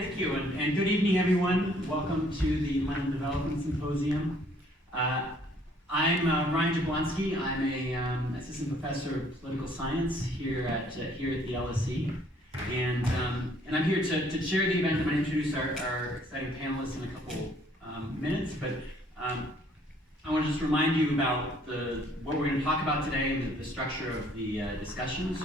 Thank you, and good evening, everyone. Welcome to the London Development Symposium. I'm Ryan Jablonski. I'm a assistant professor of political science here at the LSE, and I'm here to chair the event. I'm going to introduce our exciting panelists in a couple minutes, but I want to just remind you about what we're going to talk about today and the structure of the discussion.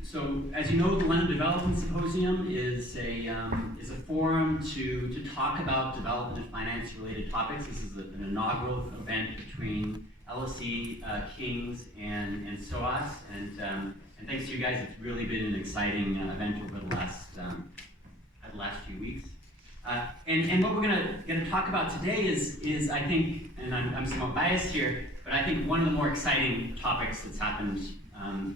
So, as you know, the London Development Symposium is a forum to talk about development and finance-related topics. This is an inaugural event between LSE, King's, and SOAS, and thanks to you guys, it's really been an exciting event over the last few weeks. And what we're going to talk about today is I think, and I'm somewhat biased here, but I think one of the more exciting topics that's happened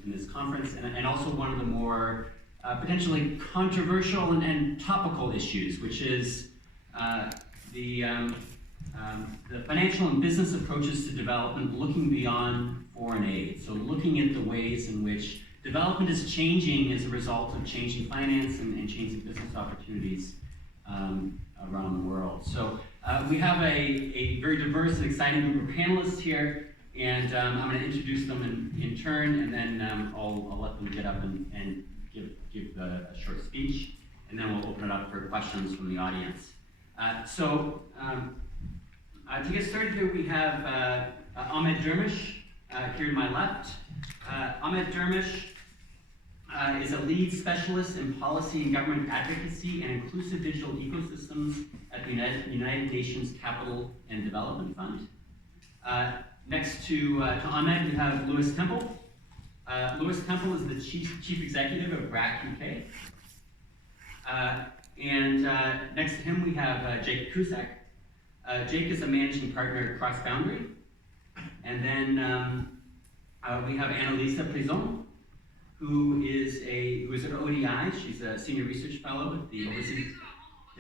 in this conference, and also one of the more potentially controversial and topical issues, which is the financial and business approaches to development looking beyond foreign aid. So looking at the ways in which development is changing as a result of changing finance and changing business opportunities around the world. So we have a very diverse and exciting group of panelists here. And I'm going to introduce them in turn, and then I'll let them get up and give a short speech, and then we'll open it up for questions from the audience. To get started here, we have Ahmed Dermish here to my left. Ahmed Dermish is a lead specialist in policy and government advocacy and inclusive digital ecosystems at the United Nations Capital and Development Fund. Next to Ahmed, we have Lewis Temple. Lewis Temple is the Chief Executive of BRAC UK. Next to him, we have Jake Cusack. Jake is a managing partner at Crossboundary. And then we have Annalisa Prizzon, who is at ODI. She's a senior research fellow at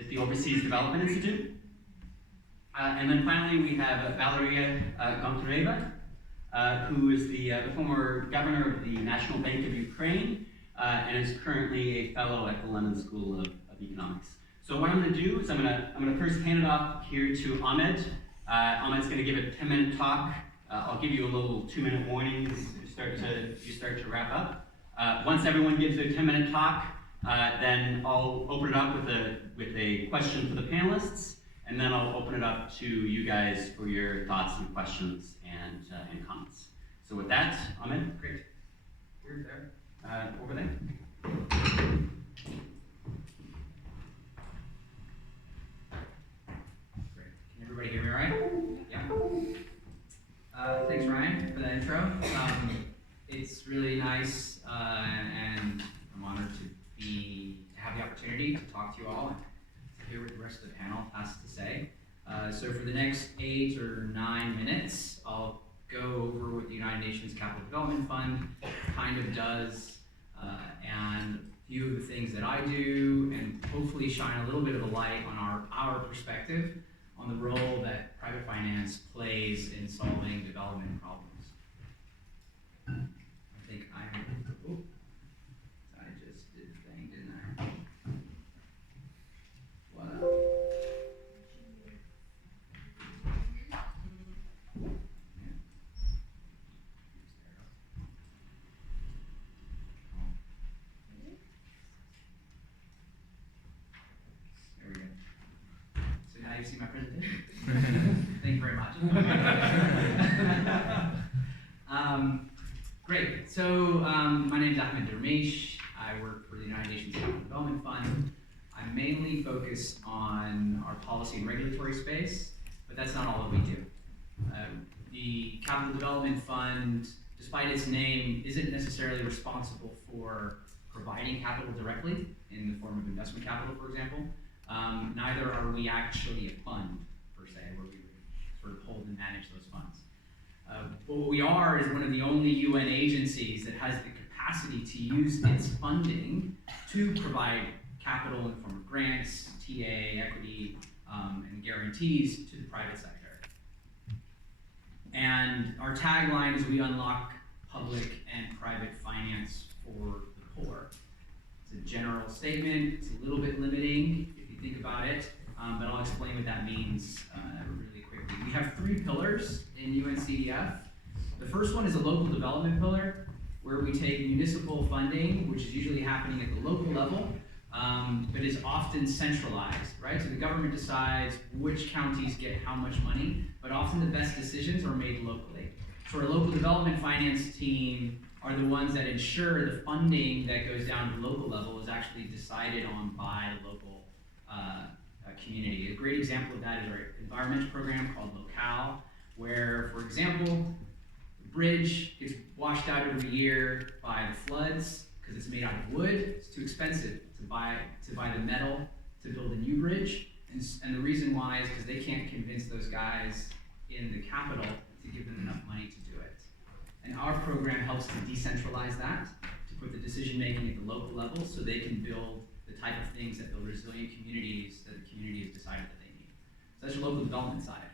the Overseas Development Institute. And then finally, we have Valeria Gontareva, who is the former governor of the National Bank of Ukraine and is currently a fellow at the London School of Economics. So what I'm going to do is I'm going to first hand it off here to Ahmed. Ahmed's going to give a 10-minute talk. I'll give you a little 2-minute warning as you start to wrap up. Once everyone gives their 10-minute talk, then I'll open it up with a question for the panelists. And then I'll open it up to you guys for your thoughts and questions and comments. So with that, Ahmed, great. You're there. Over there. Great. Can everybody hear me all right? Yeah. Thanks, Ryan, for that intro. It's really nice, and I'm honored to have the opportunity to talk to you all. Hear what the rest of the panel has to say. So for the next 8 or 9 minutes, I'll go over what the United Nations Capital Development Fund kind of does, and a few of the things that I do, and hopefully shine a little bit of a light on our perspective on the role that private finance plays in solving development problems. I think I just did the thing, didn't I? There we go. So now you see my presentation? Thank you very much. Great. So my name is Ahmed Dermish. I work for the United Nations Capital Development Fund. I'm mainly focused on our policy and regulatory space, but that's not all that we do. The Capital Development Fund, despite its name, isn't necessarily responsible for providing capital directly in the form of investment capital, for example. Neither are we actually a fund, per se, where we sort of hold and manage those funds. But what we are is one of the only UN agencies that has the capacity to use its funding to provide capital in the form of grants, TA, equity, and guarantees to the private sector. And our tagline is we unlock public and private finance for the poor. It's a general statement. It's a little bit limiting if you think about it, but I'll explain what that means really quickly. We have 3 pillars in UNCDF. The first one is a local development pillar, where we take municipal funding, which is usually happening at the local level, but is often centralized, right? So the government decides which counties get how much money, but often the best decisions are made locally. So our local development finance team are the ones that ensure the funding that goes down to the local level is actually decided on by the local community. A great example of that is our environmental program called Locale, where, for example, the bridge gets washed out every year by the floods because it's made out of wood. It's too expensive to buy the metal to build a new bridge, and the reason why is because they can't convince those guys in the capital to give them enough money to do it. And our program helps to decentralize that, to put the decision making at the local level so they can build the type of things that build resilient communities that the community has decided that they need. So that's your local development side.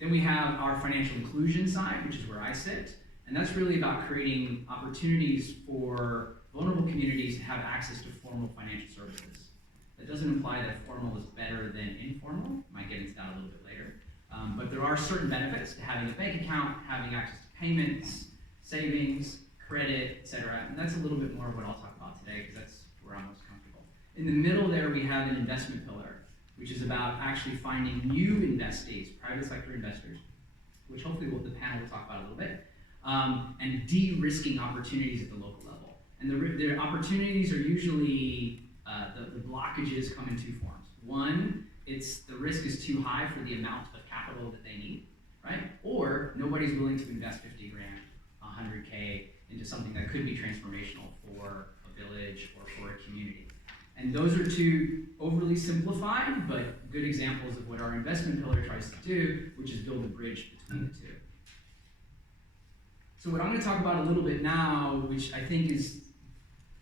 Then we have our financial inclusion side, which is where I sit, and that's really about creating opportunities for vulnerable communities to have access to formal financial services. That doesn't imply that formal is better than informal. I might get into that a little bit later. But there are certain benefits to having a bank account, having access to payments, savings, credit, etc. And that's a little bit more of what I'll talk about today because that's where I'm most comfortable. In the middle there, we have an investment pillar, which is about actually finding new investees, private sector investors, which hopefully the panel will talk about a little bit, and de-risking opportunities at the local level. And the opportunities are usually, the blockages come in 2 forms. One, it's the risk is too high for the amount of capital that they need, right? Or nobody's willing to invest 50 grand, 100K into something that could be transformational for a village or for a community. And those are 2 overly simplified, but good examples of what our investment pillar tries to do, which is build a bridge between the 2. So what I'm going to talk about a little bit now, which I think is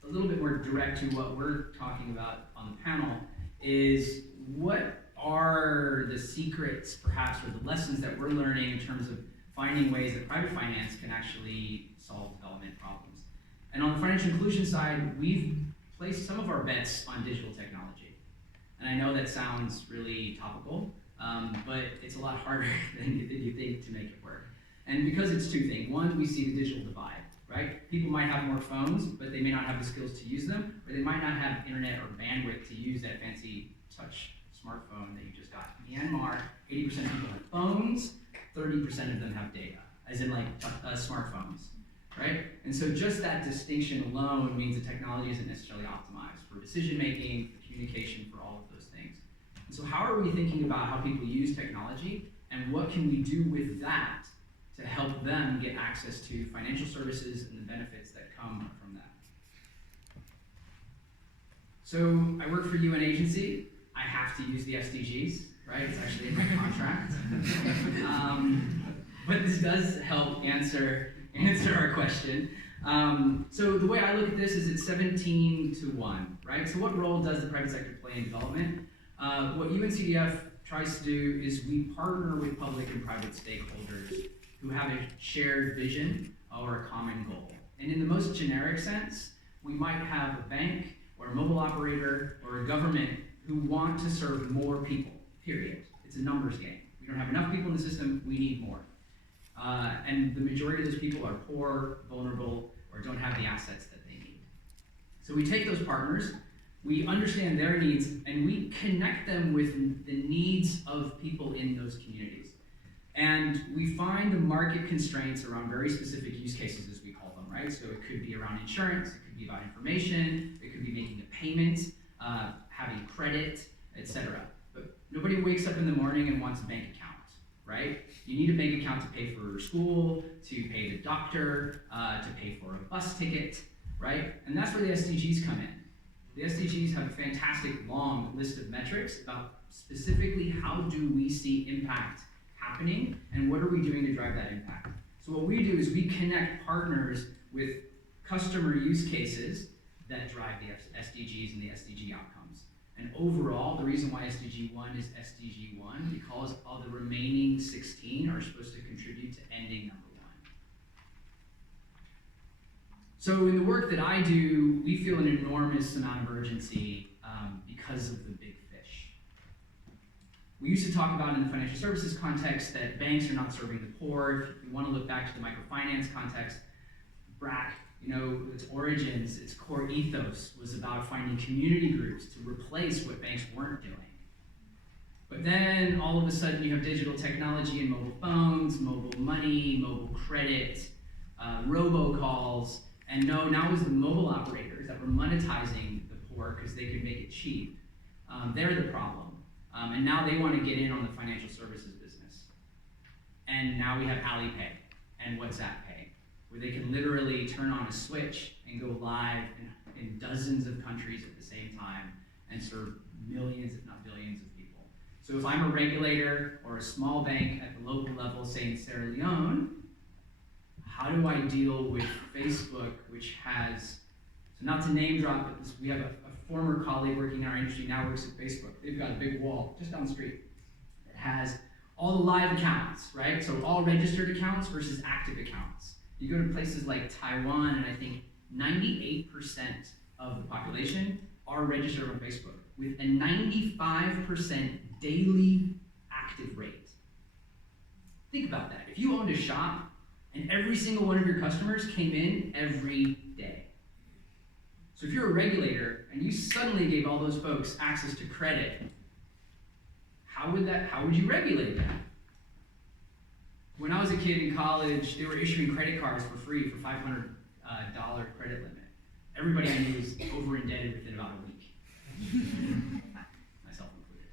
a little bit more direct to what we're talking about on the panel, is what are the secrets, perhaps, or the lessons that we're learning in terms of finding ways that private finance can actually solve development problems. And on the financial inclusion side, we've placed some of our bets on digital technology. And I know that sounds really topical, but it's a lot harder than you think to make it work. And because it's 2 things. One, we see the digital divide, right? People might have more phones, but they may not have the skills to use them, or they might not have internet or bandwidth to use that fancy touch smartphone that you just got. In Myanmar, 80% of people have phones, 30% of them have data, as in like smartphones, right? And so just that distinction alone means the technology isn't necessarily optimized for decision making, for communication, for all of those things. And so how are we thinking about how people use technology, and what can we do with that to help them get access to financial services and the benefits that come from that? So I work for UN agency. I have to use the SDGs, right? It's actually in my contract. But this does help answer our question. So the way I look at this is it's 17-1, right? So what role does the private sector play in development? What UNCDF tries to do is we partner with public and private stakeholders who have a shared vision or a common goal. And in the most generic sense, we might have a bank or a mobile operator or a government who want to serve more people, period. It's a numbers game. We don't have enough people in the system, we need more. And the majority of those people are poor, vulnerable, or don't have the assets that they need. So we take those partners, we understand their needs, and we connect them with the needs of people in those communities. And we find the market constraints around very specific use cases, as we call them, right? So it could be around insurance, it could be about information, it could be making a payment, having credit, etc. But nobody wakes up in the morning and wants a bank account, right? You need a bank account to pay for school, to pay the doctor, to pay for a bus ticket, right? And that's where the SDGs come in. The SDGs have a fantastic long list of metrics about specifically how do we see impact happening and what are we doing to drive that impact. So what we do is we connect partners with customer use cases that drive the SDGs and the SDG outcomes. And overall, the reason why SDG 1 is SDG 1, because all the remaining 16 are supposed to contribute to ending number 1. So in the work that I do, we feel an enormous amount of urgency because of the big fish. We used to talk about in the financial services context that banks are not serving the poor. If you want to look back to the microfinance context, BRAC, its origins, its core ethos was about finding community groups to replace what banks weren't doing. But then all of a sudden you have digital technology and mobile phones, mobile money, mobile credit, robocalls, and now it's the mobile operators that were monetizing the poor because they could make it cheap. They're the problem. And now they want to get in on the financial services business. And now we have Alipay and WhatsApp Pay, where they can literally turn on a switch and go live in dozens of countries at the same time and serve millions, if not billions of people. So if I'm a regulator or a small bank at the local level, say in Sierra Leone, how do I deal with Facebook, which has, so not to name drop, but we have a former colleague working in our industry now works at Facebook. They've got a big wall just down the street that has all the live accounts, right? So all registered accounts versus active accounts. You go to places like Taiwan, and I think 98% of the population are registered on Facebook with a 95% daily active rate. Think about that. If you owned a shop and every single one of your customers came in every day. So if you're a regulator and you suddenly gave all those folks access to credit, how would you regulate that? When I was a kid in college, they were issuing credit cards for free for $500 credit limit. Everybody I knew was over-indebted within about a week. Myself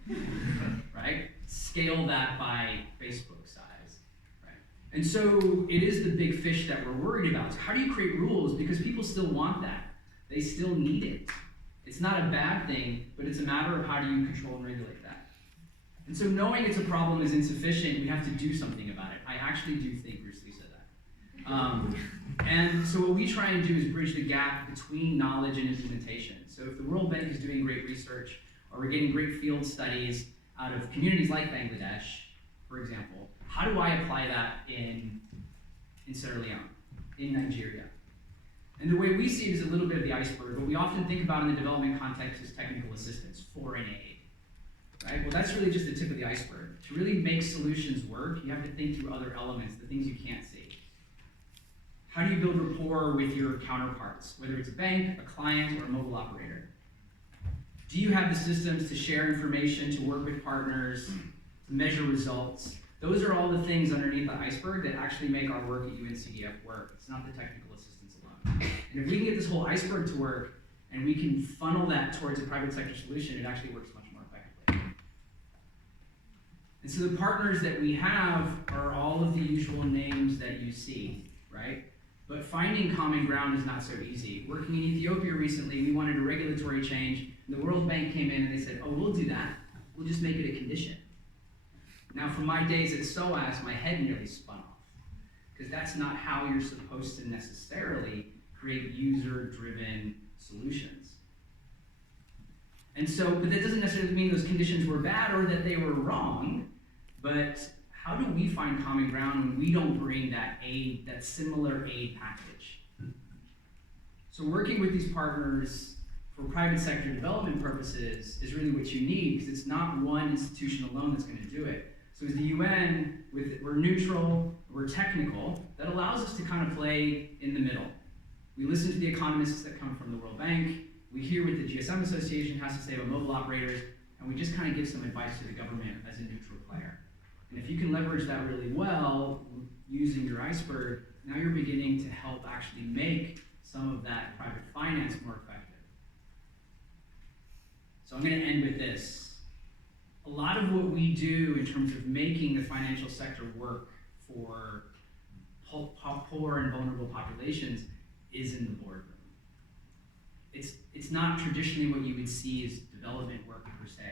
included, right? Scale that by Facebook size, right? And so it is the big fish that we're worried about. So how do you create rules? Because people still want that. They still need it. It's not a bad thing, but it's a matter of how do you control and regulate that. And so knowing it's a problem is insufficient. We have to do something about it. I actually do think Bruce Lee said that. And so what we try and do is bridge the gap between knowledge and implementation. So if the World Bank is doing great research, or we're getting great field studies out of communities like Bangladesh, for example, how do I apply that in Sierra Leone, in Nigeria? And the way we see it is a little bit of the iceberg. What we often think about in the development context is technical assistance, foreign aid. Right? Well, that's really just the tip of the iceberg. To really make solutions work, you have to think through other elements, the things you can't see. How do you build rapport with your counterparts, whether it's a bank, a client, or a mobile operator? Do you have the systems to share information, to work with partners, to measure results? Those are all the things underneath the iceberg that actually make our work at UNCDF work. It's not the technical assistance alone. And if we can get this whole iceberg to work, and we can funnel that towards a private sector solution, it actually works much more effectively. And so the partners that we have are all of the usual names that you see, right? But finding common ground is not so easy. Working in Ethiopia recently, we wanted a regulatory change, and the World Bank came in and they said, oh, we'll do that. We'll just make it a condition. Now, from my days at SOAS, my head nearly spun off, because that's not how you're supposed to necessarily create user-driven solutions. And so, but that doesn't necessarily mean those conditions were bad or that they were wrong, but how do we find common ground when we don't bring that aid, that similar aid package? So working with these partners for private sector development purposes is really what you need, because it's not one institution alone that's going to do it. So as the UN, we're neutral, we're technical, that allows us to kind of play in the middle. We listen to the economists that come from the World Bank, we hear what the GSM Association has to say about mobile operators, and we just kind of give some advice to the government as a neutral player. And if you can leverage that really well, using your iceberg, now you're beginning to help actually make some of that private finance more effective. So I'm going to end with this. A lot of what we do in terms of making the financial sector work for poor and vulnerable populations is in the boardroom. It's not traditionally what you would see as development work per se,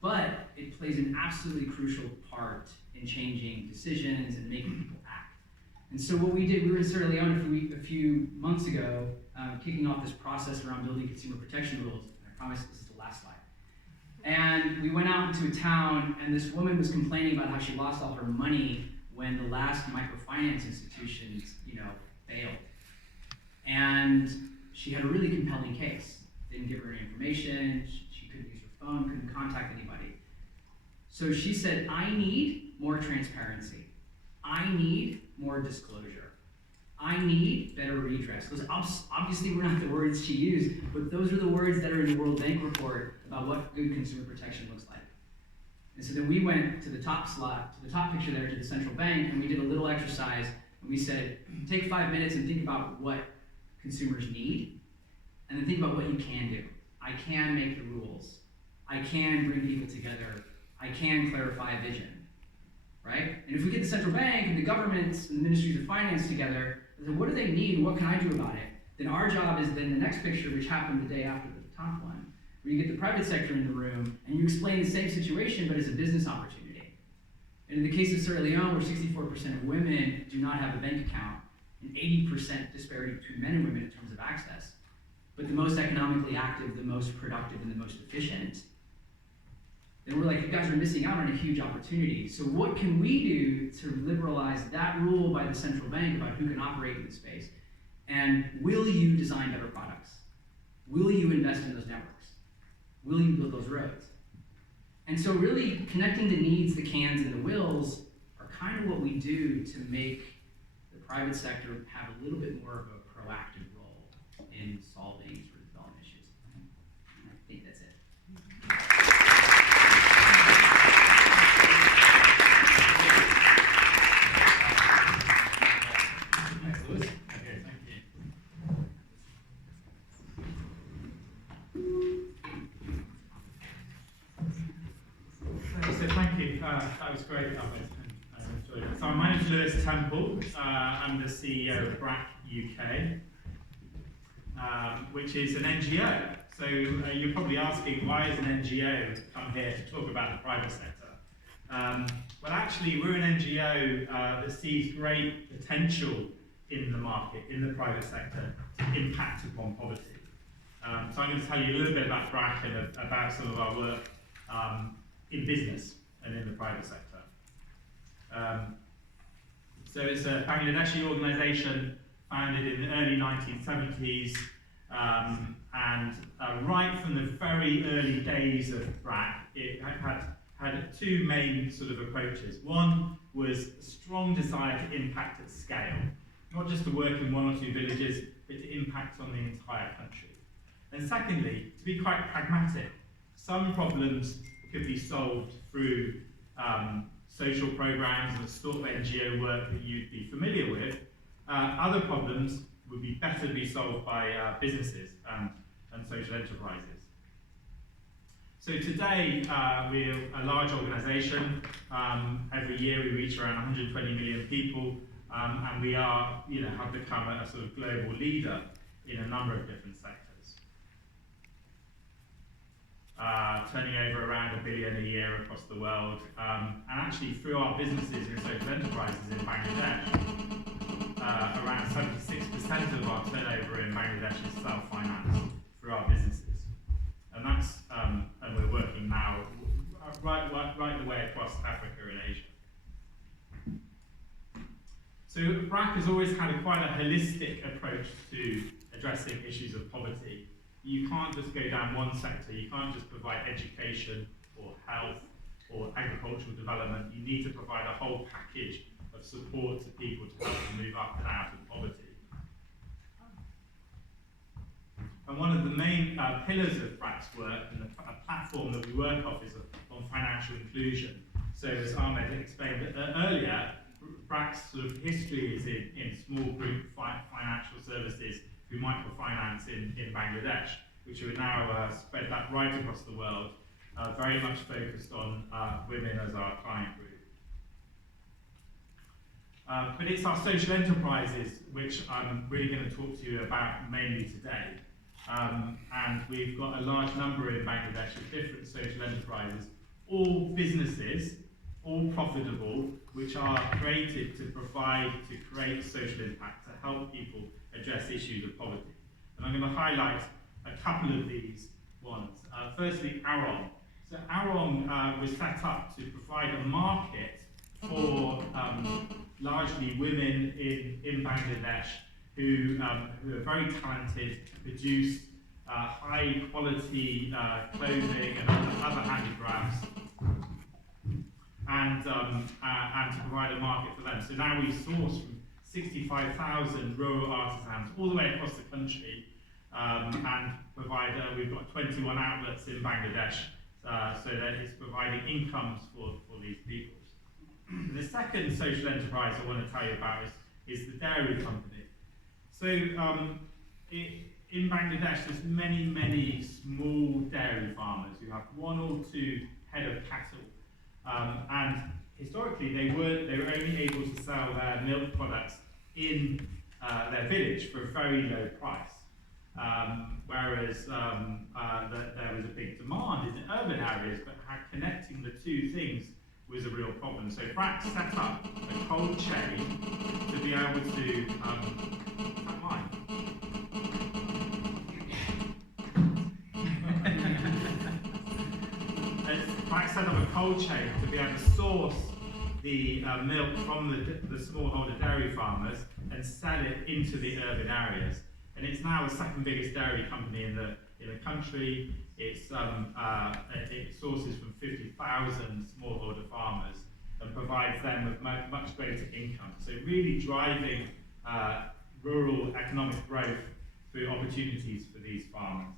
but it plays an absolutely crucial part in changing decisions and making people act. And so what we did, we were in Sierra Leone a few months ago, kicking off this process around building consumer protection rules. And I promise this is the last slide. And we went out into a town, and this woman was complaining about how she lost all her money when the last microfinance institutions, failed. And she had a really compelling case. Didn't give her any information, she couldn't use her phone, couldn't contact anybody. So she said, I need more transparency. I need more disclosure. I need better redress. Those obviously were not the words she used, but those are the words that are in the World Bank report about what good consumer protection looks like. And so then we went to the top slot, to the top picture there, to the central bank, and we did a little exercise, and we said, take 5 minutes and think about what consumers need, and then think about what you can do. I can make the rules. I can bring people together. I can clarify a vision, right? And if we get the central bank and the governments and the ministries of finance together, then what do they need and what can I do about it? Then our job is then the next picture, which happened the day after the top one, where you get the private sector in the room and you explain the same situation, but as a business opportunity. And in the case of Sierra Leone, where 64% of women do not have a bank account, and 80% disparity between men and women in terms of access, but the most economically active, the most productive, and the most efficient, then we're like, you guys are missing out on a huge opportunity. So what can we do to liberalize that rule by the central bank about who can operate in the space? And will you design better products? Will you invest in those networks? Will you build those roads? And so really connecting the needs, the cans, and the wills are kind of what we do to make the private sector have a little bit more of a proactive role in solving sort of development issues. And I think that's it. Okay, thank you. So thank you. That was great, Ahmed. I enjoyed it. So my name is Lewis Temple. I'm the CEO of BRAC UK, which is an NGO. So you're probably asking, why is an NGO come here to talk about the private sector? Well, actually, we're an NGO that sees great potential in the market, in the private sector, to impact upon poverty. So I'm going to tell you a little bit about BRAC and about some of our work in business and in the private sector. So it's a Bangladeshi organisation founded in the early 1970s, and right from the very early days of BRAC, it had two main sort of approaches. One was a strong desire to impact at scale, not just to work in one or two villages, but to impact on the entire country. And secondly, to be quite pragmatic. Some problems could be solved through social programs and the sort of NGO work that you'd be familiar with. Other problems would be better to be solved by businesses and social enterprises. So today, we're a large organisation. Every year we reach around 120 million people, and we are, have become a sort of global leader in a number of different sectors. Turning over around $1 billion a year across the world, and actually through our businesses and social enterprises in Bangladesh, around 76% of our turnover in Bangladesh is self-financed through our businesses. And that's, and we're working now right the way across Africa and Asia. So BRAC has always had quite a holistic approach to addressing issues of poverty. You can't just go down one sector. You can't just provide education or health or agricultural development. You need to provide a whole package of support to people to help them move up and out of poverty. And one of the main pillars of BRAC's work and a platform that we work off is on financial inclusion. So as Ahmed explained earlier, BRAC's sort of history is in small group financial services through microfinance in Bangladesh, which are now spread out right across the world, very much focused on women as our client group. But it's our social enterprises which I'm really going to talk to you about mainly today. And we've got a large number in Bangladesh of different social enterprises, all businesses, all profitable, which are created to create social impact, to help people address issues of poverty. And I'm going to highlight a couple of these ones. Firstly, Arong. So Arong was set up to provide a market for largely women in Bangladesh who are very talented, produce high quality clothing and other handicrafts, and to provide a market for them. So now we source from 65,000 rural artisans all the way across the country, and provide, we've got 21 outlets in Bangladesh, so that it's providing incomes for these people. The second social enterprise I want to tell you about is the dairy company. So in Bangladesh, there's many small dairy farmers who have 1 or 2 head of cattle, and historically they were only able to sell their milk products in their village for a very low price, whereas there was a big demand in the urban areas, but connecting the two things was a real problem. So BRAC set up a cold chain to be able to BRAC set up a cold chain to be able to source the milk from the smallholder dairy farmers and sell it into the urban areas. And it's now the second biggest dairy company in the country. It sources from 50,000 smallholder farmers and provides them with much greater income. So really driving rural economic growth through opportunities for these farmers.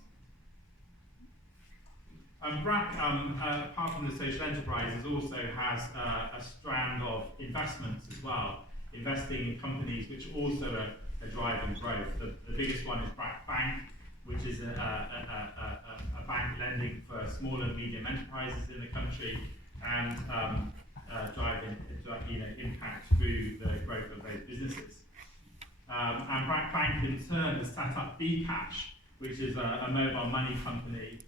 BRAC, apart from the social enterprises, also has a strand of investments as well, investing in companies which also are driving growth. The biggest one is BRAC Bank, which is a bank lending for small and medium enterprises in the country, and driving impact through the growth of those businesses. And BRAC Bank in turn has set up bCash, which is a mobile money company,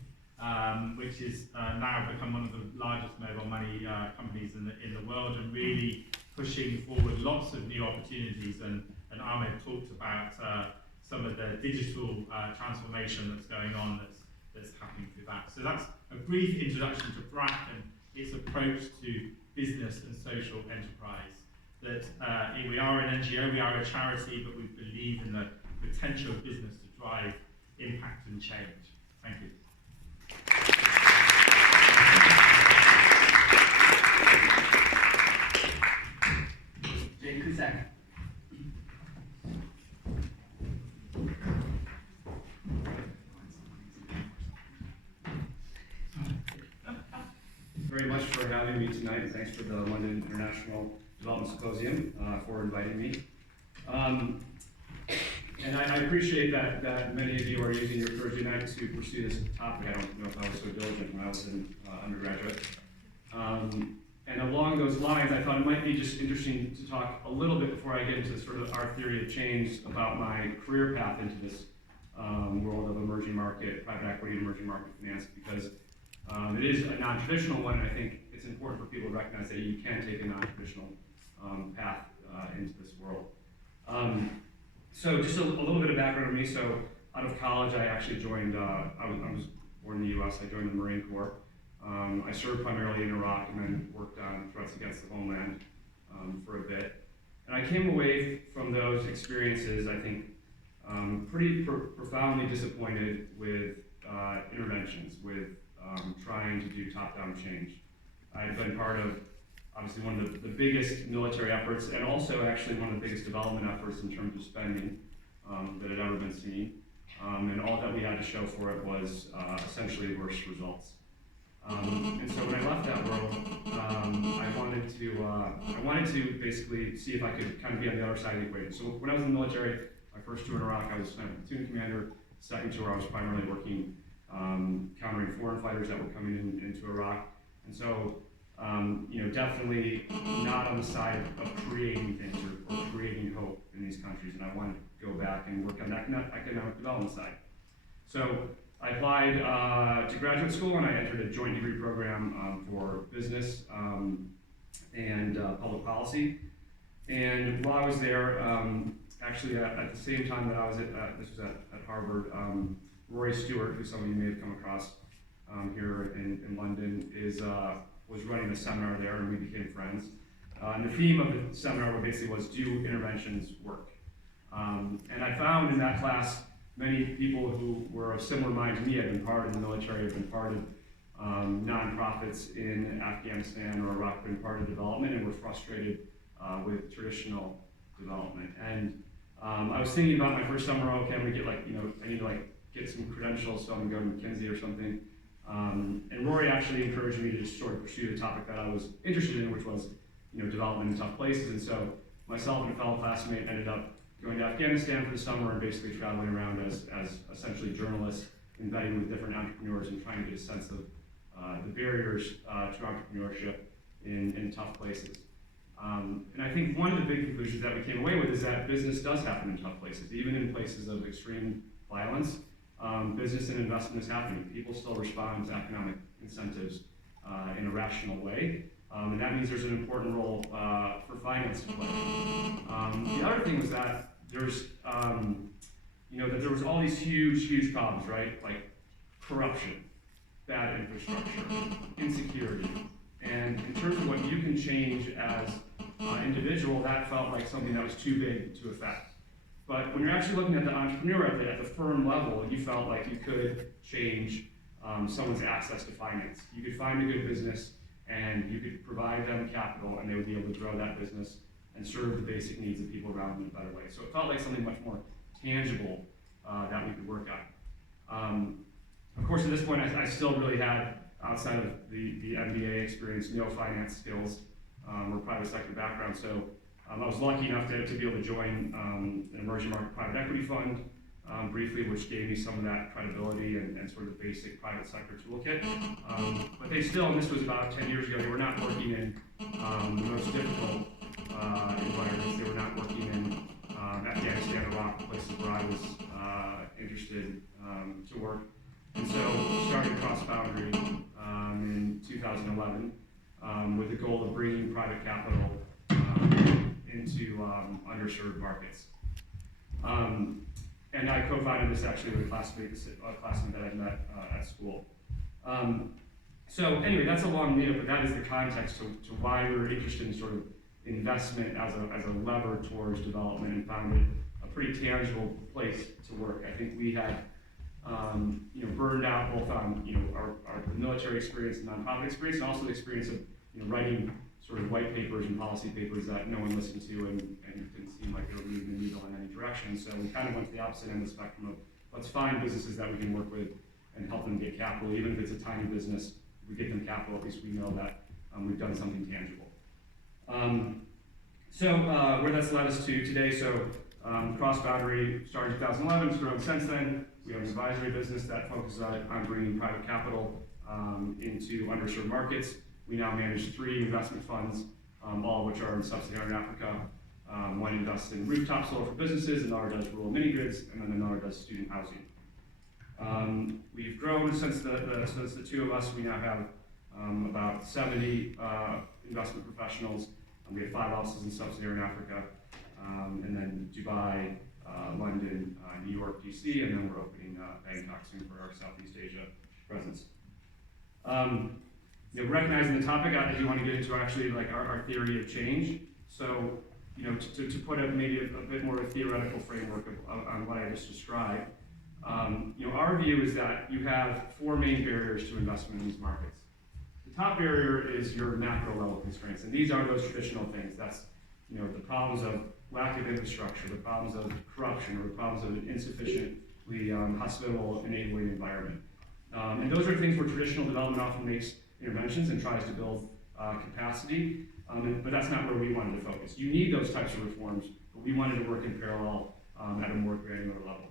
which is now become one of the largest mobile money companies in the world, and really pushing forward lots of new opportunities. And Ahmed talked about some of the digital transformation that's going on that's happening through that. So that's a brief introduction to BRAC and its approach to business and social enterprise. That we are an NGO, we are a charity, but we believe in the potential of business to drive impact and change. Thank you. Cusack. Very much for having me tonight, and thanks for the London International Development Symposium for inviting me. And I appreciate that many of you are using your Thursday night to pursue this topic. I don't know if I was so diligent when I was in undergraduate. And along those lines, I thought it might be just interesting to talk a little bit before I get into sort of our theory of change about my career path into this world of emerging market, private equity and emerging market finance, because it is a non-traditional one, and I think it's important for people to recognize that you can take a non-traditional path into this world. So just a little bit of background on me. So out of college, I actually joined, I was born in the US, I joined the Marine Corps. I served primarily in Iraq and then worked on threats against the homeland for a bit. And I came away from those experiences, I think, pretty profoundly disappointed with interventions, with trying to do top-down change. I had been part of, obviously, one of the biggest military efforts, and also actually one of the biggest development efforts in terms of spending that had ever been seen. And all that we had to show for it was essentially worse results. And so when I left that world, I wanted to basically see if I could kind of be on the other side of the equation. So when I was in the military, my first tour in Iraq, I was a platoon commander. Second tour, I was primarily working countering foreign fighters that were coming into Iraq. And so, definitely not on the side of creating things or creating hope in these countries. And I wanted to go back and work on that economic development side. So I applied to graduate school, and I entered a joint degree program for business and public policy. And while I was there, actually at the same time that I was this was at Harvard, Rory Stewart, who some of you may have come across here in London, was running a seminar there, and we became friends. And the theme of the seminar basically was, do interventions work? And I found in that class many people who were of similar mind to me, had been part of the military, had been part of nonprofits in Afghanistan or Iraq, been part of development, and were frustrated with traditional development. And I was thinking about my first summer, okay, I'm gonna get I need to get some credentials, so I'm gonna go to McKinsey or something. And Rory actually encouraged me to just sort of pursue the topic that I was interested in, which was, development in tough places. And so myself and a fellow classmate ended up going to Afghanistan for the summer and basically traveling around as essentially journalists, embedding with different entrepreneurs and trying to get a sense of the barriers to entrepreneurship in tough places. And I think one of the big conclusions that we came away with is that business does happen in tough places, even in places of extreme violence. Business and investment is happening. People still respond to economic incentives in a rational way. And that means there's an important role for finance to play. The other thing was that there's, that there was all these huge problems, right? Like corruption, bad infrastructure, insecurity. And in terms of what you can change as an individual, that felt like something that was too big to affect. But when you're actually looking at the entrepreneur at the firm level, you felt like you could change someone's access to finance. You could find a good business and you could provide them capital and they would be able to grow that business and serve the basic needs of people around them in a better way. So it felt like something much more tangible that we could work on. Of course, at this point, I still really had, outside of the MBA experience, no finance skills or private sector background. So I was lucky enough to be able to join an emerging market private equity fund briefly, which gave me some of that credibility and sort of the basic private sector toolkit. But they still, and this was about 10 years ago, they were not working in the most difficult environments. They were not working in Afghanistan, Iraq, places where I was interested to work. And so started Crossboundary in 2011 with the goal of bringing private capital into underserved markets. And I co-founded this actually with a classmate that I met at school. So anyway, that's a long meetup, but that is the context to why we were interested in sort of investment as a lever towards development, and found it a pretty tangible place to work. I think we had burned out both on our military experience and nonprofit experience, and also the experience of writing sort of white papers and policy papers that no one listened to and didn't seem like they were moving the needle in any direction. So we kind of went to the opposite end of the spectrum of let's find businesses that we can work with and help them get capital. Even if it's a tiny business, if we get them capital, at least we know that we've done something tangible. Where that's led us to today, Crossboundary started in 2011, it's grown since then. We have an advisory business that focuses on bringing private capital into underserved markets. We now manage 3 investment funds, all of which are in sub-Saharan Africa. One invests in rooftop solar for businesses, another does rural mini grids, and then another does student housing. We've grown since the two of us. We now have about 70 investment professionals. We have 5 offices in sub-Saharan Africa, and then Dubai, London, New York, DC, and then we're opening Bangkok soon for our Southeast Asia presence. Recognizing the topic, I do want to get into actually our theory of change. So, to put maybe a bit more of a theoretical framework on what I just described, our view is that you have 4 main barriers to investment in these markets. The top barrier is your macro level constraints, and these are those traditional things. That's the problems of lack of infrastructure, the problems of corruption, or the problems of an insufficiently hospitable enabling environment. And those are things where traditional development often makes interventions and tries to build capacity, but that's not where we wanted to focus. You need those types of reforms, but we wanted to work in parallel at a more granular level.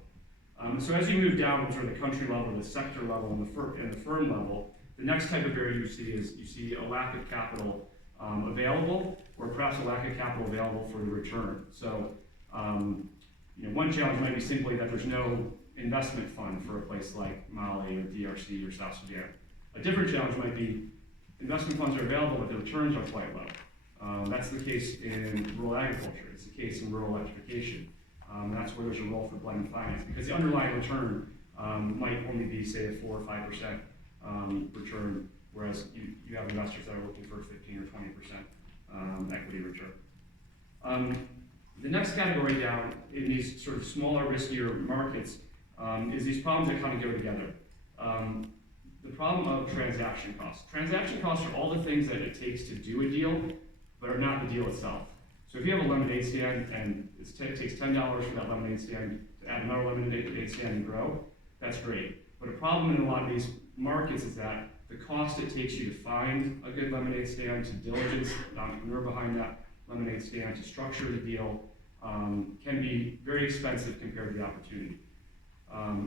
So as you move down from sort of the country level, the sector level, and the firm level, the next type of barrier you see a lack of capital available, or perhaps a lack of capital available for the return. So, one challenge might be simply that there's no investment fund for a place like Mali or DRC or South Sudan. A different challenge might be investment funds are available, but the returns are quite low. That's the case in rural agriculture. It's the case in rural electrification. That's where there's a role for blended finance, because the underlying return might only be, say, a 4 or 5% return, whereas you have investors that are looking for 15 or 20% equity return. The next category down in these sort of smaller, riskier markets is these problems that kind of go together. The problem of transaction costs. Transaction costs are all the things that it takes to do a deal, but are not the deal itself. So if you have a lemonade stand and it takes $10 for that lemonade stand to add another lemonade stand and grow, that's great. But a problem in a lot of these markets is that the cost it takes you to find a good lemonade stand, to diligence the entrepreneur behind that lemonade stand, to structure the deal, can be very expensive compared to the opportunity.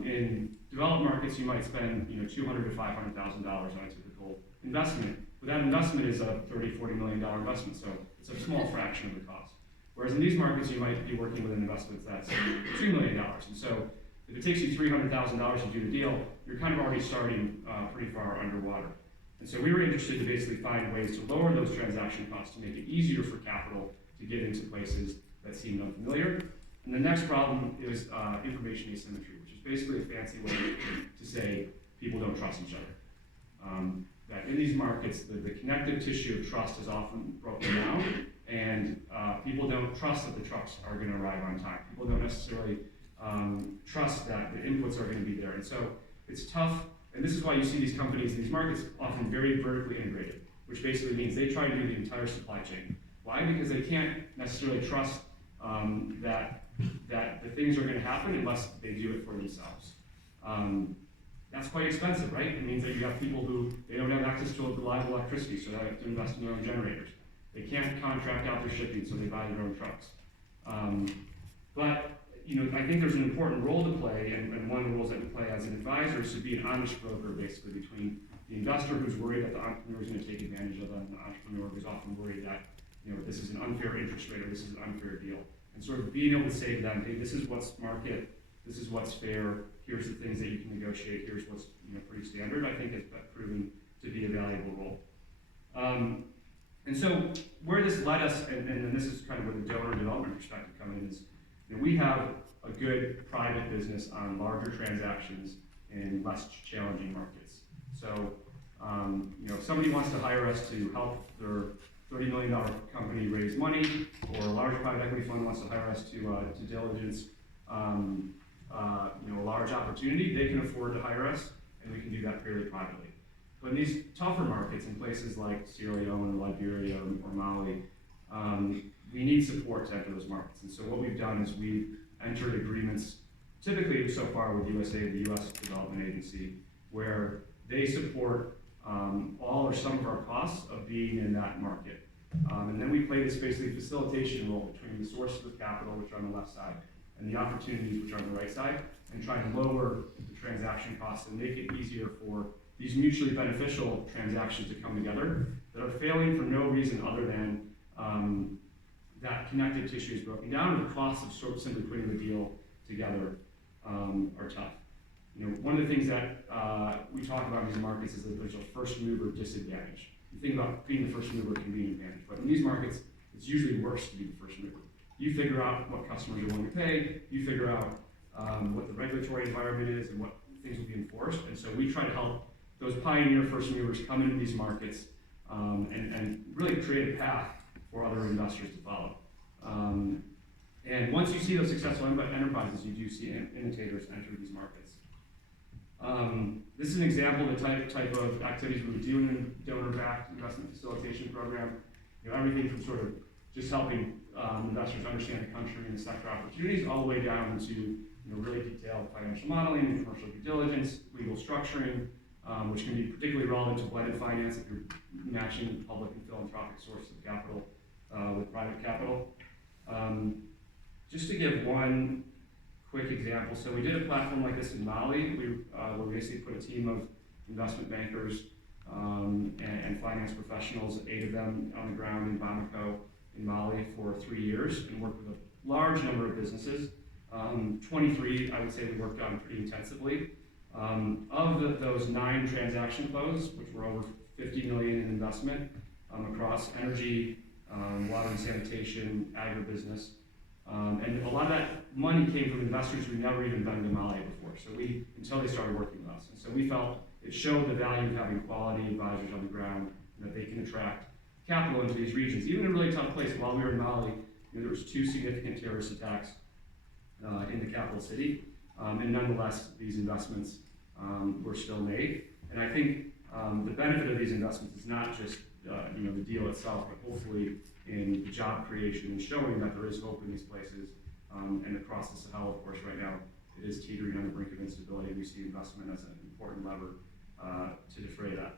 In developed markets, you might spend $200,000 to $500,000 on a typical investment, but that investment is a $30–40 million investment, so it's a small fraction of the cost. Whereas in these markets, you might be working with an investment that's $2 million, and so if it takes you $300,000 to do the deal, you're kind of already starting pretty far underwater. And so we were interested to basically find ways to lower those transaction costs to make it easier for capital to get into places that seemed unfamiliar. And the next problem is information asymmetry, which is basically a fancy way to say people don't trust each other. That in these markets, the connective tissue of trust is often broken down, and people don't trust that the trucks are going to arrive on time. People don't necessarily trust that the inputs are going to be there. And so it's tough, and this is why you see these companies in these markets often very vertically integrated, which basically means they try to do the entire supply chain. Why? Because they can't necessarily trust that the things are going to happen unless they do it for themselves. That's quite expensive, right? It means that you have people who, they don't have access to reliable electricity, so they have to invest in their own generators. They can't contract out their shipping, so they buy their own trucks. But I think there's an important role to play, and one of the roles that we play as an advisor is to be an honest broker, basically, between the investor who's worried that the entrepreneur is going to take advantage of them, and the entrepreneur who's often worried that this is an unfair interest rate or this is an unfair deal. And sort of being able to say to them, hey, this is what's market, this is what's fair, here's the things that you can negotiate, here's what's pretty standard, I think has proven to be a valuable role. And so where this led us, and this is kind of where the donor development perspective comes in, is we have a good private business on larger transactions in less challenging markets. So if somebody wants to hire us to help their $30 million company raise money, or a large private equity fund wants to hire us to diligence a large opportunity, they can afford to hire us, and we can do that fairly privately. But in these tougher markets, in places like Sierra Leone or Liberia or Mali, we need support to enter those markets. And so what we've done is we've entered agreements, typically so far with USAID, the U.S. Development Agency, where they support all or some of our costs of being in that market. And then we play this basically facilitation role between the sources of capital, which are on the left side, and the opportunities, which are on the right side, and try to lower the transaction costs and make it easier for these mutually beneficial transactions to come together that are failing for no reason other than that connective tissue is broken down, and the costs of sort of simply putting the deal together are tough. One of the things that we talk about in these markets is that there's a first mover disadvantage. You think about being the first mover can be an advantage, but in these markets, it's usually worse to be the first mover. You figure out what customers are willing to pay, you figure out what the regulatory environment is and what things will be enforced, and so we try to help those pioneer first movers come into these markets and really create a path for other investors to follow. And once you see those successful enterprises, you do see imitators enter these markets. This is an example of the type of activities we do in a donor-backed investment facilitation program. Everything from sort of just helping investors understand the country and the sector opportunities, all the way down to really detailed financial modeling and commercial due diligence, legal structuring, which can be particularly relevant to blended finance if you're matching public and philanthropic sources of capital with private capital. Just to give one quick example, so we did a platform like this in Mali. We basically put a team of investment bankers and finance professionals, 8 of them on the ground in Bamako in Mali for 3 years, and worked with a large number of businesses. 23, I would say, we worked on pretty intensively. Of those 9 transaction closes, which were over $50 million in investment across energy, water and sanitation, agribusiness, and a lot of that money came from investors who never even been to Mali before. So until they started working with us, and so we felt it showed the value of having quality advisors on the ground, and that they can attract capital into these regions, even in a really tough place. While we were in Mali, There was 2 significant terrorist attacks in the capital city, and nonetheless, these investments were still made. And I think the benefit of these investments is not just the deal itself, but hopefully in the job creation and showing that there is hope in these places. And across the Sahel, of course, right now, it is teetering on the brink of instability. We see investment as an important lever to defray that.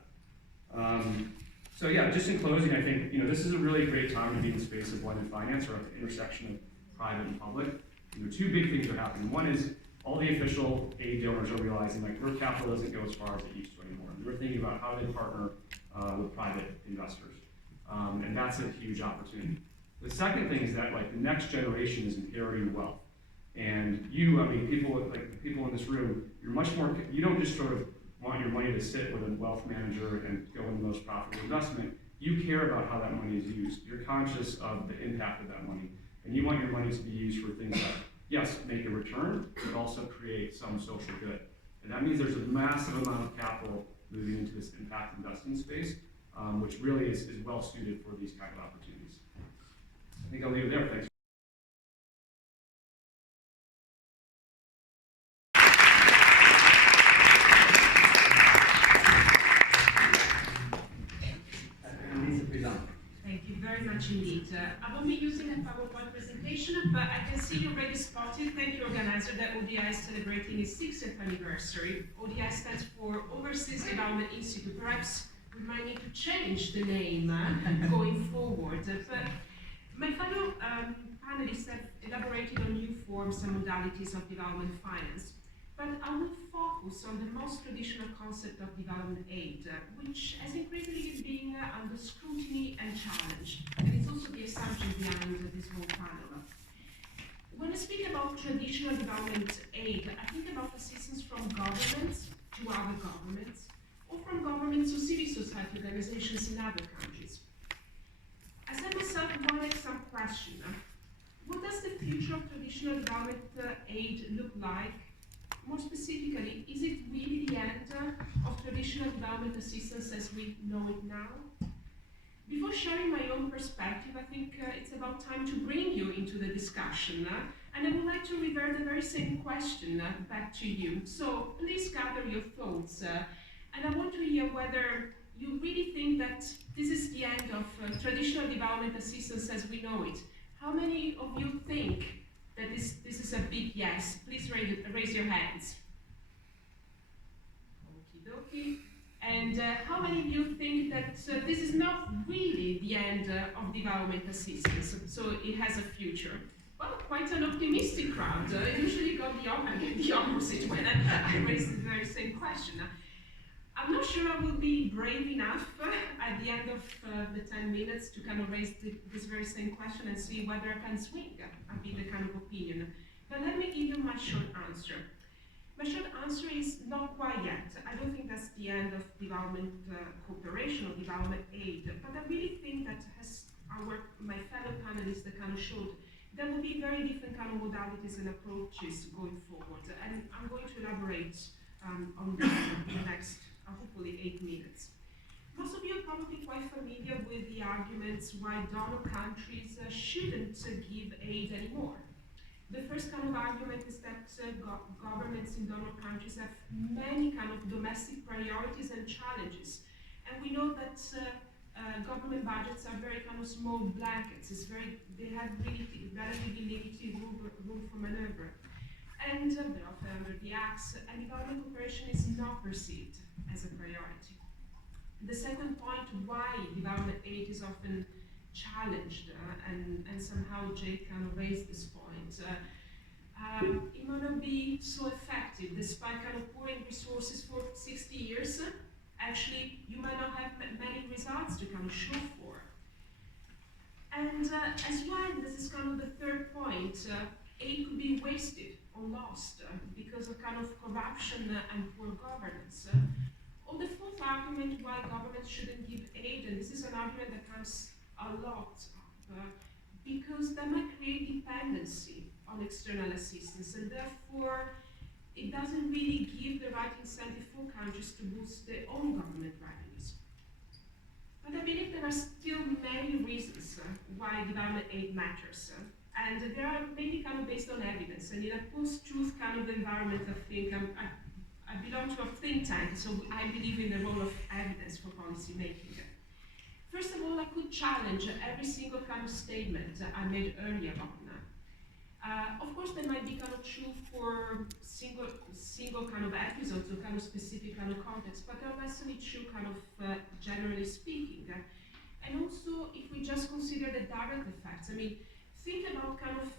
So yeah, just in closing, I think this is a really great time to be in the space of blended finance, or at the intersection of private and public. 2 big things are happening. One is all the official aid donors are realizing like their capital doesn't go as far as it used to anymore. They're thinking about how they partner with private investors, and that's a huge opportunity. The second thing is that like the next generation is inheriting wealth, and people in this room, you're much more. You don't just sort of want your money to sit with a wealth manager and go in the most profitable investment. You care about how that money is used. You're conscious of the impact of that money, and you want your money to be used for things that, yes, make a return, but also create some social good. And that means there's a massive amount of capital moving into this impact investing space, which really is well suited for these kind of opportunities. I think I'll leave it there. Thanks. Annalisa Prizzon. Thank you very much indeed. I won't be using a PowerPoint presentation, but I can see you already spotted, thank you organizer, that ODI is celebrating its 60th anniversary. ODI stands for Overseas Development Institute. Perhaps we might need to change the name going forward. But my fellow panelists have elaborated on new forms and modalities of development finance. But I will focus on the most traditional concept of development aid, which has increasingly been under scrutiny and challenged. And it's also the assumption behind this whole panel. When I speak about traditional development aid, I think about assistance from governments to other governments, or from governments to civil society organizations in other countries. I set myself one some question. What does the future of traditional development aid look like? More specifically, is it really the end of traditional development assistance as we know it now? Before sharing my own perspective, I think it's about time to bring you into the discussion. And I would like to revert the very same question back to you. So please gather your thoughts. And I want to hear whether you really think that this is the end of traditional development assistance as we know it. How many of you think that this is a big yes? Please raise your hands. Okie dokie. And how many of you think that this is not really the end of development assistance, so it has a future? Well, quite an optimistic crowd. I usually got the opposite when I raised the very same question. I'm not sure I will be brave enough at the end of the 10 minutes to kind of raise this very same question and see whether I can swing a bit kind of opinion. But let me give you my short answer. My short answer is not quite yet. I don't think that's the end of development cooperation or development aid, but I really think that, as my fellow panelists kind of showed, there will be very different kind of modalities and approaches going forward. And I'm going to elaborate on that in the next hopefully 8 minutes. Most of you are probably quite familiar with the arguments why donor countries shouldn't give aid anymore. The first kind of argument is that governments in donor countries have many kind of domestic priorities and challenges. And we know that government budgets are very kind of small blankets. They have really relatively limited room for maneuver. And they're often under the axe, and development cooperation is not perceived as a priority. The second point why development aid is often challenged, and somehow Jake kind of raised this point, it might not be so effective despite kind of pouring resources for 60 years. Actually, you might not have many results to kind of show for. And as well, this is kind of the third point, aid could be wasted or lost because of kind of corruption and poor governance. Or the fourth argument why governments shouldn't give aid, and this is an argument that comes a lot up, because that might create dependency on external assistance, and therefore it doesn't really give the right incentive for countries to boost their own government revenues. But I believe there are still many reasons why development aid matters. And they are mainly kind of based on evidence. And in a post-truth kind of environment, I think I belong to a think tank, so I believe in the role of evidence for policy making. First of all, I could challenge every single kind of statement I made earlier on. Of course, they might be kind of true for single kind of episodes or kind of specific kind of context, but they're necessarily true kind of generally speaking. And also, if we just consider the direct effects, I mean, think about kind of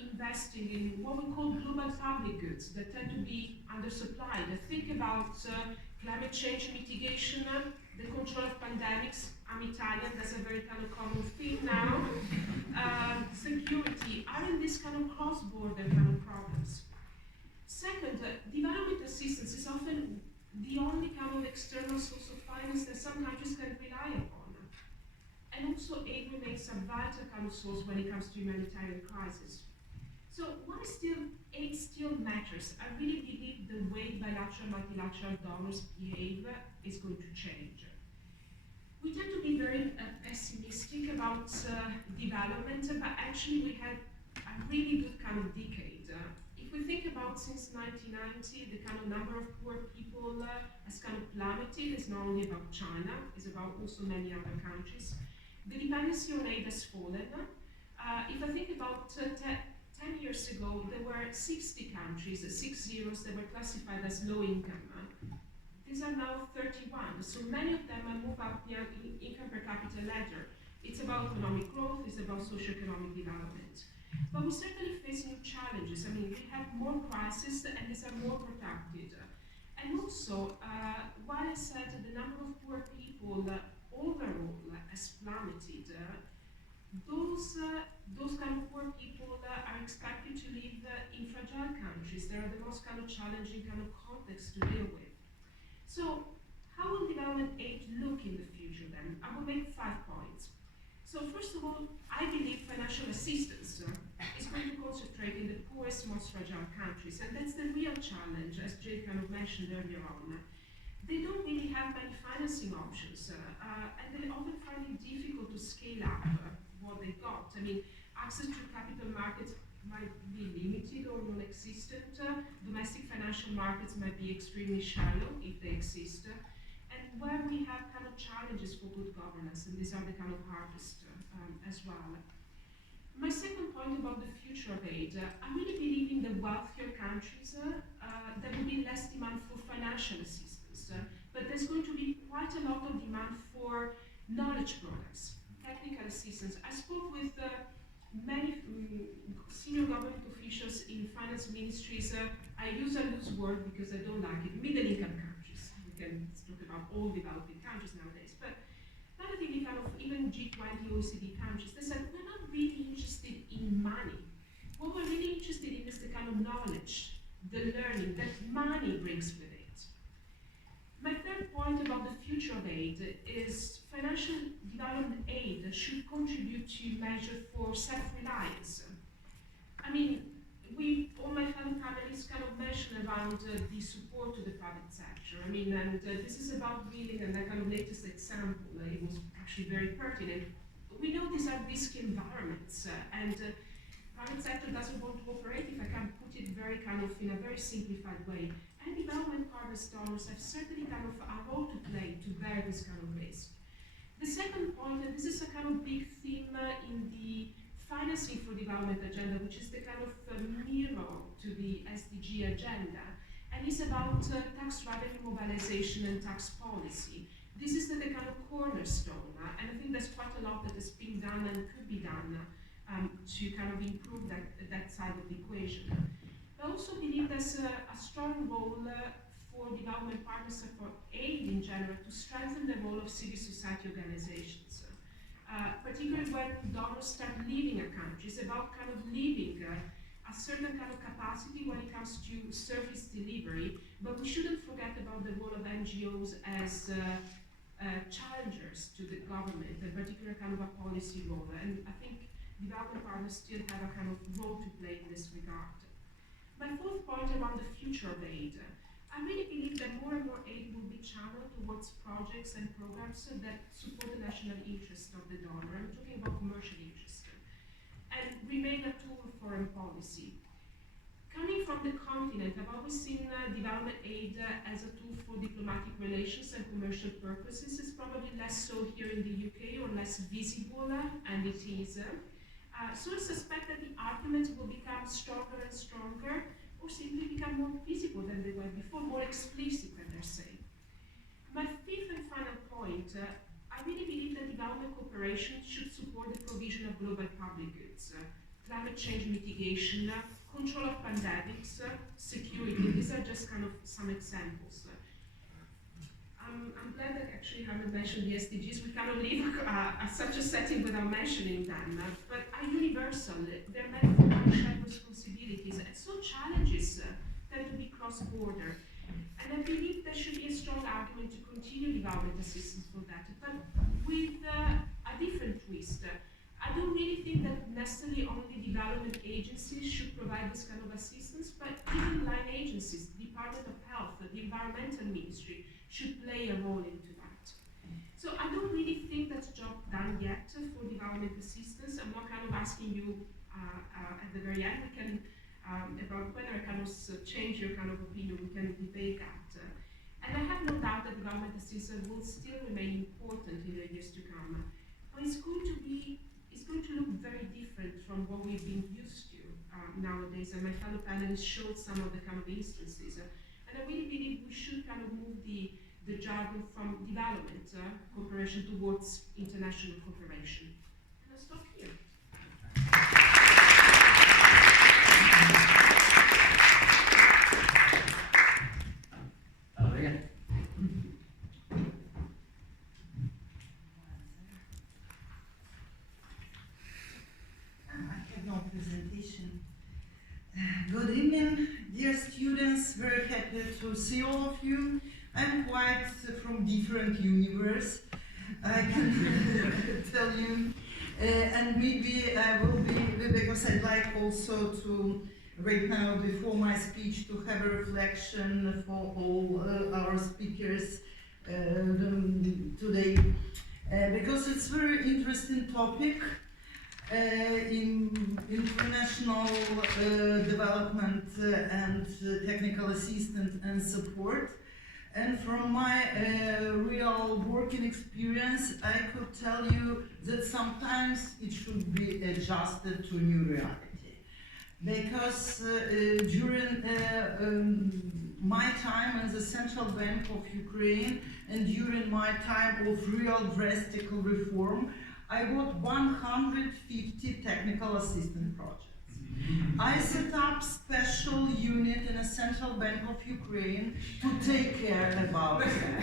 investing in what we call global public goods that tend to be undersupplied. Think about climate change mitigation, the control of pandemics. I'm Italian, that's a very kind of common theme now. Security, aren't these kind of cross-border kind of problems? Second, development assistance is often the only kind of external source of finance that some countries can rely upon. And also aid remains a vital kind of source when it comes to humanitarian crisis. So why aid still matters? I really believe the way bilateral, multilateral donors behave is going to change. We tend to be very pessimistic about development, but actually we had a really good kind of decade. If we think about since 1990, the kind of number of poor people has kind of plummeted. It's not only about China, it's about also many other countries. The dependency on aid has fallen. If I think about 10 years ago, there were 60 countries, 6 zeros, that were classified as low income. These are now 31, so many of them move up the income per capita ladder. It's about economic growth, it's about socioeconomic development. But we certainly face new challenges. I mean, we have more crises and these are more protracted. And also, while I said the number of poor people overall has plummeted, those kind of poor people are expected to live in fragile countries. They are the most kind of challenging kind of context to deal with. So, how will development aid look in the future then? I will make 5 points. So first of all, I believe financial assistance is going to concentrate in the poorest, most fragile countries, and that's the real challenge, as Jay kind of mentioned earlier on. They don't really have many financing options, and they often find it difficult to scale up what they got. I mean, access to capital markets might be limited or non-existent. Domestic financial markets might be extremely shallow, if they exist. And where we have kind of challenges for good governance, and these are the kind of hardest as well. My second point about the future of aid, I really believe in the wealthier countries, there will be less demand for financial assistance, but there's going to be quite a lot of demand for knowledge products, technical assistance. I spoke with many senior government officials in finance ministries. I use a loose word because I don't like it, middle-income countries. We can talk about all developing countries nowadays, but relatively kind of even G20 OECD countries, they said we're not really interested in money. What we're really interested in is the kind of knowledge, the learning that money brings with it. My third point about the future of aid is financial development aid should contribute to measure for self-reliance. I mean, all my fellow panelists kind of mentioned around the support to the private sector. I mean, and this is about reeling, and that kind of latest example, it was actually very pertinent. We know these are risky environments, and private sector doesn't want to operate, if I can put it very kind of in a very simplified way. And development partners, donors have certainly kind of a role to play to bear this kind of risk. The second point, and this is a kind of big theme in the financing for development agenda, which is the kind of mirror to the SDG agenda, and it's about tax revenue mobilization and tax policy. This is the kind of cornerstone, and I think there's quite a lot that is being done and could be done to kind of improve that side of the equation. I also believe there's a strong role for development partners and for aid in general to strengthen the role of civil society organizations, particularly when donors start leaving a country. It's about kind of leaving a certain kind of capacity when it comes to service delivery, but we shouldn't forget about the role of NGOs as challengers to the government, a particular kind of a policy role, and I think development partners still have a kind of role to play in this regard. My fourth point around the future of aid. I really believe that more and more aid will be channeled towards projects and programs that support the national interest of the donor. I'm talking about commercial interest, and remain a tool of foreign policy. Coming from the continent, I've always seen development aid as a tool for diplomatic relations and commercial purposes. It's probably less so here in the UK, or less visible, and it is. So I suspect that the arguments will become stronger and stronger, or simply become more visible than they were before, more explicit than they're saying. My fifth and final point, I really believe that development cooperation should support the provision of global public goods, climate change mitigation, control of pandemics, security. These are just kind of some examples. I'm glad that actually Ahmed mentioned the SDGs. We cannot leave such a setting without mentioning them, but are universal. They're meant for shared responsibilities, and so challenges tend to be cross-border. And I believe there should be a strong argument to continue development assistance for that, but with a different twist. I don't really think that necessarily only development agencies should provide this kind of assistance, but even line agencies, the Department of Health, the Environmental Ministry, should play a role into that. So I don't really think that's a job done yet for development assistance. I'm not kind of asking you at the very end, we can, about whether I can also change your kind of opinion, we can debate that. And I have no doubt that development assistance will still remain important in the years to come. But it's going to look very different from what we've been used to nowadays, and my fellow panelists showed some of the kind of instances. And I really believe we should kind of move the jargon from development cooperation towards international cooperation. And I'll stop here. Valeria. Presentation. Good evening, dear students. Very happy to see all of you. I'm quite from different universe, I can tell you, and maybe I will be, because I'd like also to, right now before my speech, to have a reflection for all our speakers today, because it's a very interesting topic. In international development and technical assistance and support. And from my real working experience, I could tell you that sometimes it should be adjusted to new reality. Because during my time in the Central Bank of Ukraine and during my time of real drastic reform, I got 150 technical assistance projects. I set up special unit in a Central Bank of Ukraine to take care about that.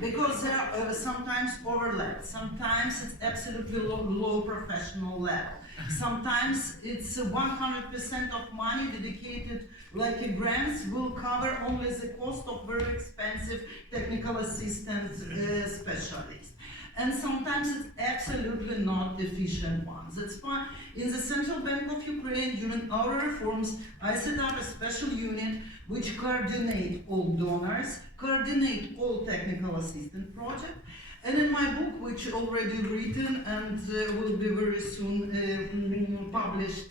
Because there are sometimes overlap, sometimes it's absolutely low professional level. Sometimes it's 100% of money dedicated, like a grants, will cover only the cost of very expensive technical assistance specialists. And sometimes it's absolutely not efficient ones. That's why in the Central Bank of Ukraine, during our reforms, I set up a special unit which coordinate all donors, coordinate all technical assistance projects. And in my book, which already written and will be very soon published,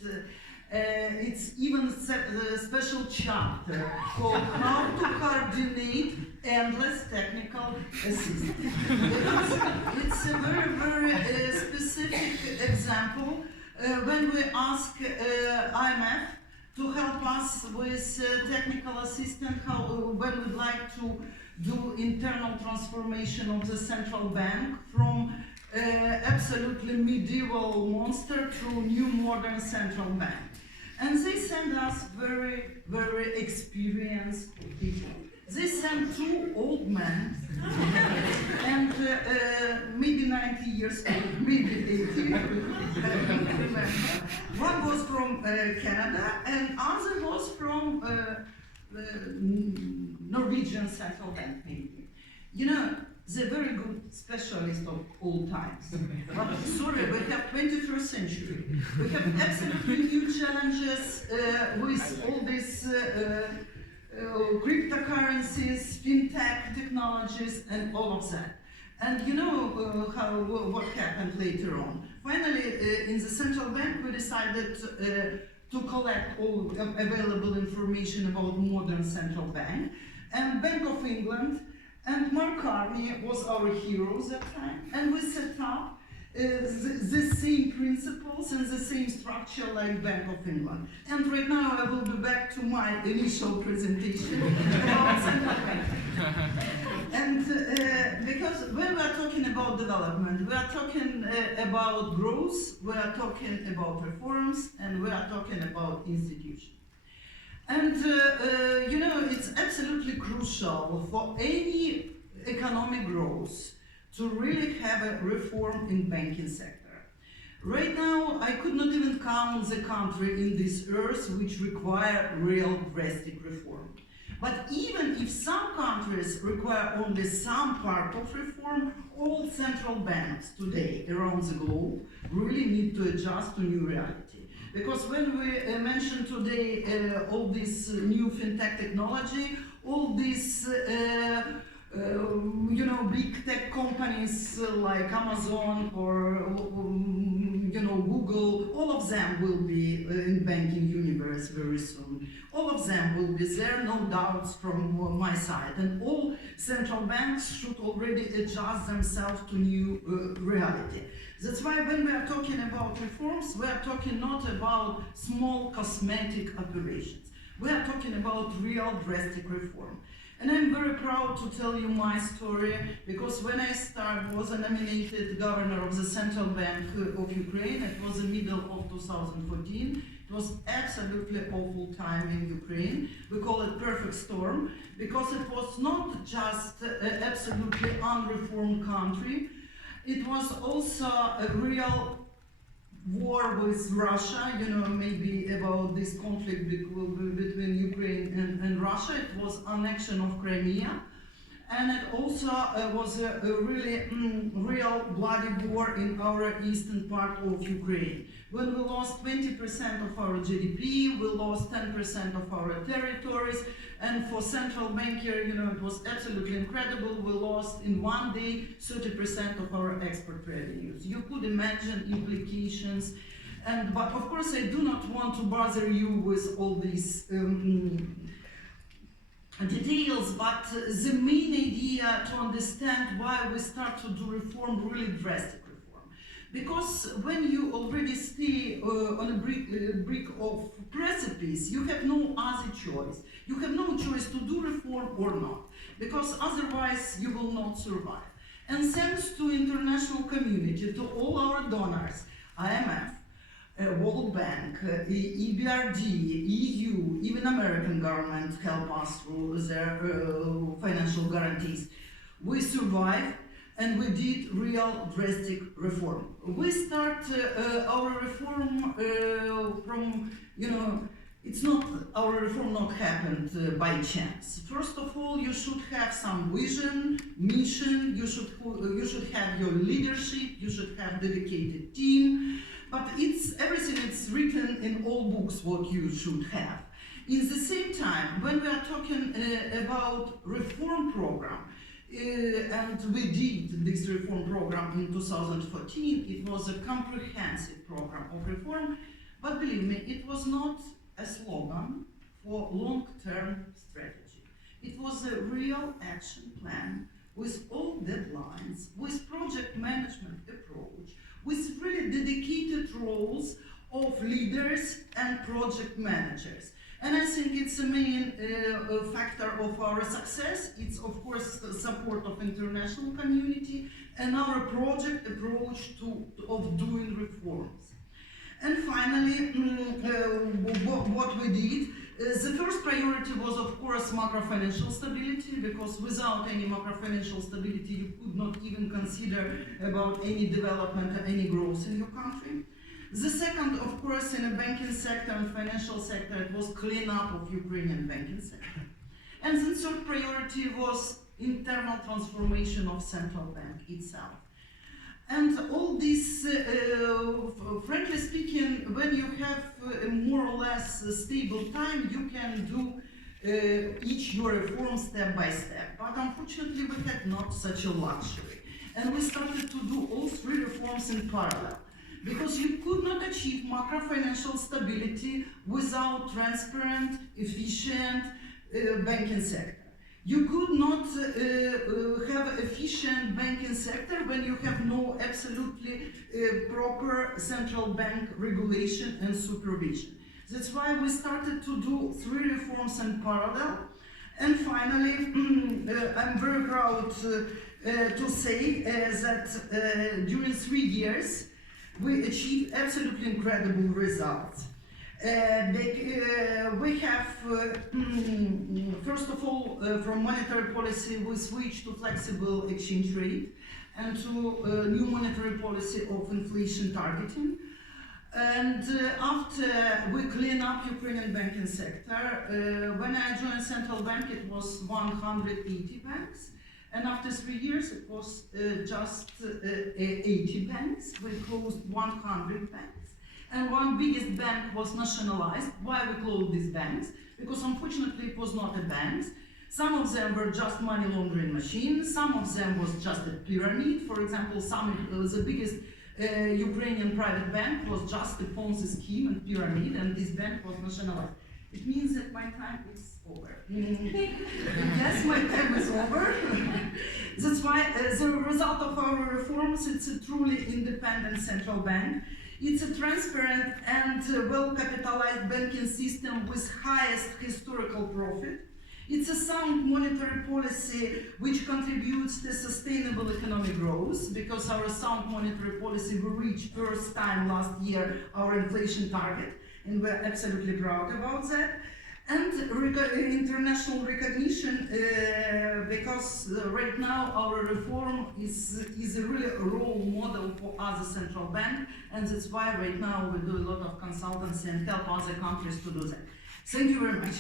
it's even a special chapter called How to Coordinate Endless Technical Assistance. It's a very, very specific example when we ask IMF to help us with technical assistance, when we'd like to do internal transformation of the central bank from absolutely medieval monster to new modern central bank. And they send us very, very experienced people. They sent two old men, and maybe 90 years old, maybe 80, I don't remember. One was from Canada, and other was from Norwegian Central Bank, maybe. You know, they're very good specialists of all times. But sorry, we have 21st century. We have absolutely new challenges with all this cryptocurrencies, fintech technologies, and all of that. And you know what happened later on. Finally, in the central bank, we decided to collect all available information about modern central bank. And Bank of England and Mark Carney was our heroes at that time. And we set up the same principles and the same structure like Bank of England. And right now I will be back to my initial presentation about central bank. And because when we are talking about development, we are talking about growth, we are talking about reforms, and we are talking about institutions. And you know, it's absolutely crucial for any economic growth to really have a reform in banking sector. Right now, I could not even count the country in this earth which require real drastic reform. But even if some countries require only some part of reform, all central banks today around the globe really need to adjust to new reality. Because when we mention today all this new fintech technology, all this you know, big tech companies like Amazon or you know, Google, all of them will be in banking universe very soon. All of them will be there, no doubts from my side. And all central banks should already adjust themselves to new reality. That's why when we are talking about reforms, we are talking not about small cosmetic operations. We are talking about real drastic reform. And I'm very proud to tell you my story, because when I was nominated governor of the Central Bank of Ukraine, it was the middle of 2014. It was absolutely awful time in Ukraine. We call it perfect storm, because it was not just an absolutely unreformed country, it was also a real war with Russia, you know, maybe about this conflict between Ukraine and Russia. It was annexion of Crimea. And it also was a really real bloody war in our eastern part of Ukraine. When we lost 20% of our GDP, we lost 10% of our territories, and for central banker, you know, it was absolutely incredible. We lost in one day 30% of our export revenues. You could imagine implications. But of course, I do not want to bother you with all these details, but the main idea to understand why we start to do reform, really drastic reform. Because when you already stay on a brick of precipice, you have no other choice. You have no choice to do reform or not, because otherwise you will not survive. And thanks to international community, to all our donors, IMF, World Bank, EBRD, EU, even American government help us through their financial guarantees. We survived and we did real drastic reform. We start our reform from, you know, it's not, our reform not happened by chance. First of all, you should have some vision, mission, you should have your leadership, you should have dedicated team. But everything is written in all books what you should have. In the same time, when we are talking about reform program, and we did this reform program in 2014, it was a comprehensive program of reform, but believe me, it was not a slogan for long-term strategy. It was a real action plan with all deadlines, with project management approach, with really dedicated roles of leaders and project managers. And I think it's a main factor of our success. It's of course the support of international community and our project approach of doing reforms. And finally, what we did, the first priority was of course macro-financial stability, because without any macro-financial stability you could not even consider about any development or any growth in your country. The second, of course, in the banking sector and financial sector, it was cleanup of Ukrainian banking sector. And the third priority was internal transformation of central bank itself. And all this, frankly speaking, when you have a more or less stable time, you can do each your reform step by step. But unfortunately, we had not such a luxury. And we started to do all three reforms in parallel. Because you could not achieve macro-financial stability without transparent, efficient banking sector. You could not have efficient banking sector when you have no absolutely proper central bank regulation and supervision. That's why we started to do three reforms in parallel. And finally, I'm very proud to say that during 3 years, we achieved absolutely incredible results. We have, first of all, from monetary policy, we switched to flexible exchange rate and to new monetary policy of inflation targeting. And after we clean up Ukrainian banking sector, when I joined central bank, it was 180 banks. And after 3 years, it was just 80 banks. We closed 100 banks. And one biggest bank was nationalized. Why we closed these banks? Because unfortunately, it was not a bank. Some of them were just money laundering machines. Some of them was just a pyramid. For example, the biggest Ukrainian private bank was just a Ponzi scheme and pyramid, and this bank was nationalized. It means that my time is over. Yes, my time is over. That's why the result of our reforms, it's a truly independent central bank. It's a transparent and well-capitalized banking system with highest historical profit. It's a sound monetary policy which contributes to sustainable economic growth, because our sound monetary policy will reach first time last year our inflation target, and we're absolutely proud about that. And international recognition, because right now our reform is really a role model for other central banks, and that's why right now we do a lot of consultancy and help other countries to do that. Thank you very much.